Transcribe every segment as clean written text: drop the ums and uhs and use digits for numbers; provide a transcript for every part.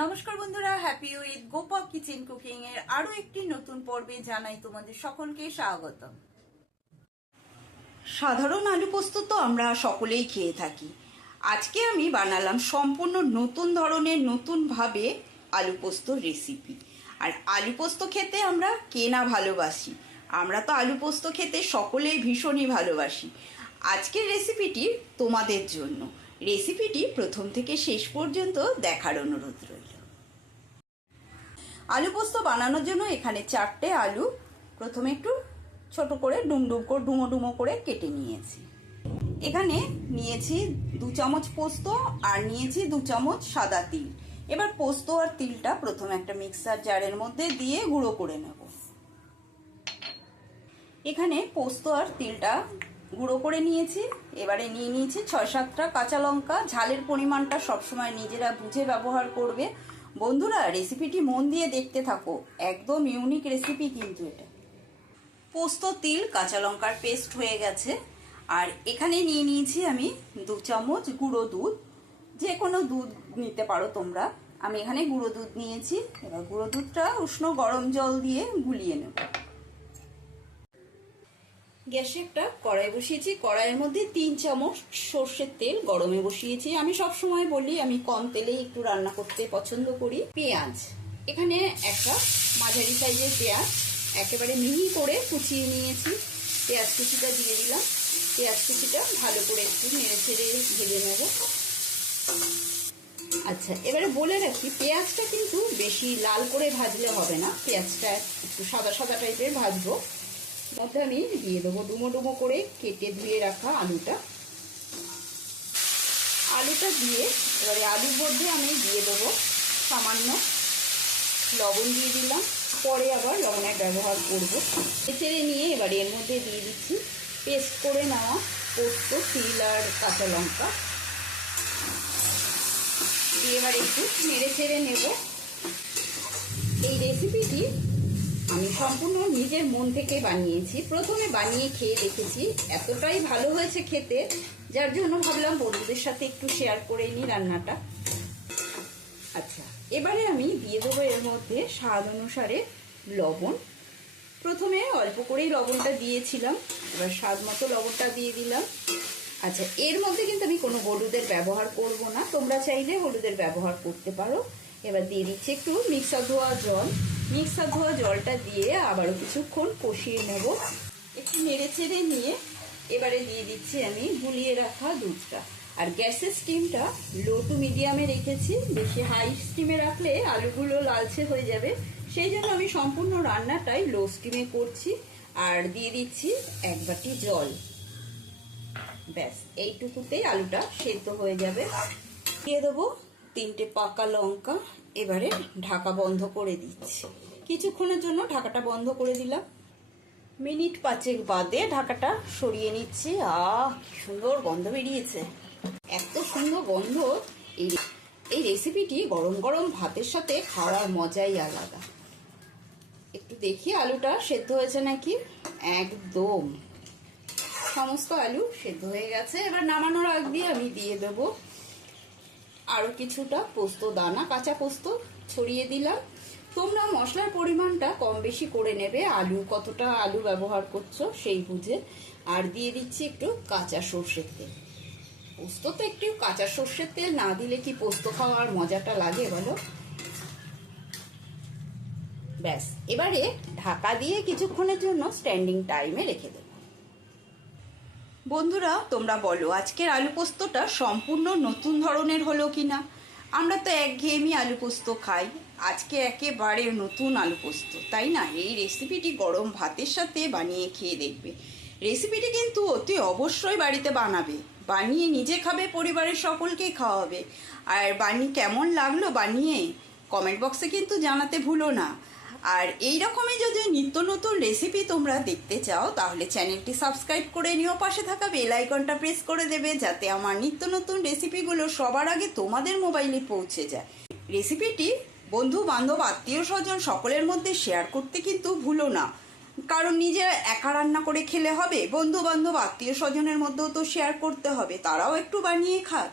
নমস্কার বন্ধুরা, happy with গোপক kitchen cooking এর আরো একটি নতুন পর্বে জানাই তোমাদের সকলকে স্বাগত। সাধারণ আলু পোস্ত তো আমরা সকলেই খেয়ে থাকি। আজকে আমি বানালাম সম্পূর্ণ নতুন ধরনের নতুনভাবে আলু পোস্ত রেসিপি। আর আলু পোস্ত খেতে আমরা কে না ভালোবাসি, আমরা তো আলু পোস্ত খেতে সকলেই ভীষণই ভালোবাসি। আজকের রেসিপিটি তোমাদের জন্য। রেসিপিটি প্রথম থেকে শেষ পর্যন্ত দেখার অনুরোধ রইল। আলু পোস্ত বানানোর জন্য এখানে 4টে আলু প্রথমে একটু ছোট করে ডুমো ডুমো করে কেটে নিয়েছি। এখানে নিয়েছি 2 চামচ পোস্ত আর নিয়েছি 2 চামচ সাদা তিল। এবার পোস্ত আর তিলটা প্রথমে একটা মিক্সার জারের মধ্যে দিয়ে গুঁড়ো করে নেব। এখানে পোস্ত আর তিলটা গুঁড়ো করে নিয়েছি। এবারে নিয়ে নিয়েছি 6-7টা কাঁচা লঙ্কা। ঝালের পরিমাণটা সবসময় নিজেরা বুঝে ব্যবহার করবে। বন্ধুরা, রেসিপিটি মন দিয়ে দেখতে থাকো, একদম ইউনিক রেসিপি কিন্তু এটা। পোস্ত তিল কাঁচা লঙ্কার পেস্ট হয়ে গেছে। আর এখানে নিয়ে নিয়েছি আমি 2 চামচ গুঁড়ো দুধ। যে কোনো দুধ নিতে পারো তোমরা, আমি এখানে গুঁড়ো দুধ নিয়েছি। এবার গুঁড়ো দুধটা উষ্ণ গরম জল দিয়ে গুলিয়ে নেব। গ্যাসে একটা কড়াই বসিয়েছি। কড়াইয়ের মধ্যে 3 চামচ সর্ষের তেল গরমে বসিয়েছি। আমি সব সময় বলি আমি কম তেলেই একটু রান্না করতে পছন্দ করি। পেঁয়াজ, এখানে একটা মাঝারি সাইজের পেঁয়াজ একেবারে মিহি করে কুচিয়ে নিয়েছি। পেঁয়াজ কুচিটা দিয়ে দিলাম। পেঁয়াজ কুচিটা ভালো করে একটু নেড়ে ছেড়ে ভেজে নেব। আচ্ছা, এবারে বলে রাখি, পেঁয়াজটা কিন্তু বেশি লাল করে ভাজলে হবে না, পেঁয়াজটা একটু সাদা সাদা টাইপের ভাজবো। মধ্যে আমি দিয়ে দেবো ডুমো ডুমো করে কেটে ধুয়ে রাখা আলুটা। আলুটা দিয়ে এবারে আলুর মধ্যে আমি দিয়ে দেবো সামান্য লবণ দিয়ে দিলাম, পরে আবার লবণের ব্যবহার করবো। ছেড়ে নিয়ে এবারে এর মধ্যে দিয়ে দিচ্ছি পেস্ট করে নেওয়া পোস্ত তিল আর কাঁচা লঙ্কা দিয়ে এবার একটু নেড়ে ছেড়ে নেব। এই রেসিপিটি আমি সম্পূর্ণ নিজের মন থেকে বানিয়েছি। প্রথমে বানিয়ে খেয়ে দেখেছি, এতটাই ভালো হয়েছে খেতে, যার জন্য ভাবলাম বন্ধুদের সাথে একটু শেয়ার করে নিই রান্নাটা। আচ্ছা, এবারে আমি দিয়ে দেবো এর মধ্যে স্বাদ অনুসারে লবণ। প্রথমে অল্প করেই লবণটা দিয়েছিলাম, এবার স্বাদ মতো লবণটা দিয়ে দিলাম। আচ্ছা, এর মধ্যে কিন্তু আমি কোনো হলুদের ব্যবহার করব না, তোমরা চাইলে হলুদের ব্যবহার করতে পারো। এবার দিয়ে দিচ্ছি একটু মিক্সার ধোয়া জল। মিক্সার ধোয়া জলটা দিয়ে আবারও কিছুক্ষণ কষিয়ে নেব। একটু নেড়ে চেড়ে নিয়ে এবারে দিয়ে দিচ্ছি আমি গুলিয়ে রাখা দুধটা। আর গ্যাসের স্টিমটা লো টু মিডিয়ামে রেখেছি, বেশি হাই স্টিমে রাখলে আলুগুলো লালচে হয়ে যাবে, সেই জন্য আমি সম্পূর্ণ রান্নাটাই লো স্টিমে করছি। আর দিয়ে দিচ্ছি 1 বাটি জল। ব্যাস, এইটুকুতেই আলুটা সেদ্ধ হয়ে যাবে। দিয়ে দেবো 3টে পাকা লঙ্কা। এবারে ঢাকা বন্ধ করে দিচ্ছি। কিছুক্ষণের জন্য ঢাকাটা বন্ধ করে দিলাম। মিনিট 5 বাদে ঢাকাটা সরিয়ে নিচ্ছি। কি সুন্দর গন্ধ বেরিয়েছে, এত সুন্দর গন্ধ। এই রেসিপিটি গরম গরম ভাতের সাথে খাওয়ার মজাই আলাদা। একটু দেখি আলুটা সেদ্ধ হয়েছে নাকি। একদম সমস্ত আলু সেদ্ধ হয়ে গেছে। এবার নামানোর আগ দিয়ে আমি দিয়ে দেবো আরও কিছুটা পোস্ত দানা, কাঁচা পোস্ত ছড়িয়ে দিলাম। তোমরা মশলার পরিমাণটা কম বেশি করে নেবে, কতটা আলু ব্যবহার করছো সেই বুঝে। আর দিয়ে দিচ্ছি একটু কাঁচা সর্ষের তেল। পোস্ত তো একটু কাঁচা সর্ষের তেল না দিলে কি পোস্ত খাওয়ার মজাটা লাগে বলো। ব্যাস, এবারে ঢাকা দিয়ে কিছুক্ষণের জন্য স্ট্যান্ডিং টাইমে রেখে দেব। বন্ধুরা, তোমরা বলো আজকের আলু পোস্তটা সম্পূর্ণ নতুন ধরনের হলো কিনা। আমরা তো একঘেয়েমি আলু পোস্ত খাই, আজকে একেবারে নতুন আলু পোস্ত, তাই না? এই রেসিপিটি গরম ভাতের সাথে বানিয়ে খেয়ে দেখবে। রেসিপিটি কিন্তু অতি অবশ্যই বাড়িতে বানাবে, বানিয়ে নিজে খাবে, পরিবারের সকলকে খাওয়াবে। আর কেমন লাগলো বানিয়ে কমেন্ট বক্সে কিন্তু জানাতে ভুলো না। আর এই রকমই যদি নিত্য নতুন রেসিপি তোমরা দেখতে চাও তাহলে চ্যানেলটি সাবস্ক্রাইব করে নিও, পাশে থাকা বেল আইকনটা প্রেস করে দেবে যাতে আমার নিত্য নতুন রেসিপিগুলো সবার আগে তোমাদের মোবাইলে পৌঁছে যায়। রেসিপিটি বন্ধু বান্ধব আত্মীয় স্বজন সকলের মধ্যে শেয়ার করতে কিন্তু ভুলো না, কারণ নিজে একা রান্না করে খেলে হবে, বন্ধু বান্ধব আত্মীয় স্বজনের মধ্যেও তো শেয়ার করতে হবে, তারাও একটু বানিয়ে খাক।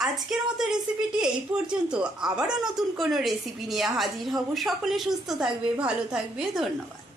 আজকের মতো রেসিপিটি এই পর্যন্ত। আবারও নতুন কোনো রেসিপি নিয়ে হাজির হব। সকলে সুস্থ থাকবে, ভালো থাকবে। ধন্যবাদ।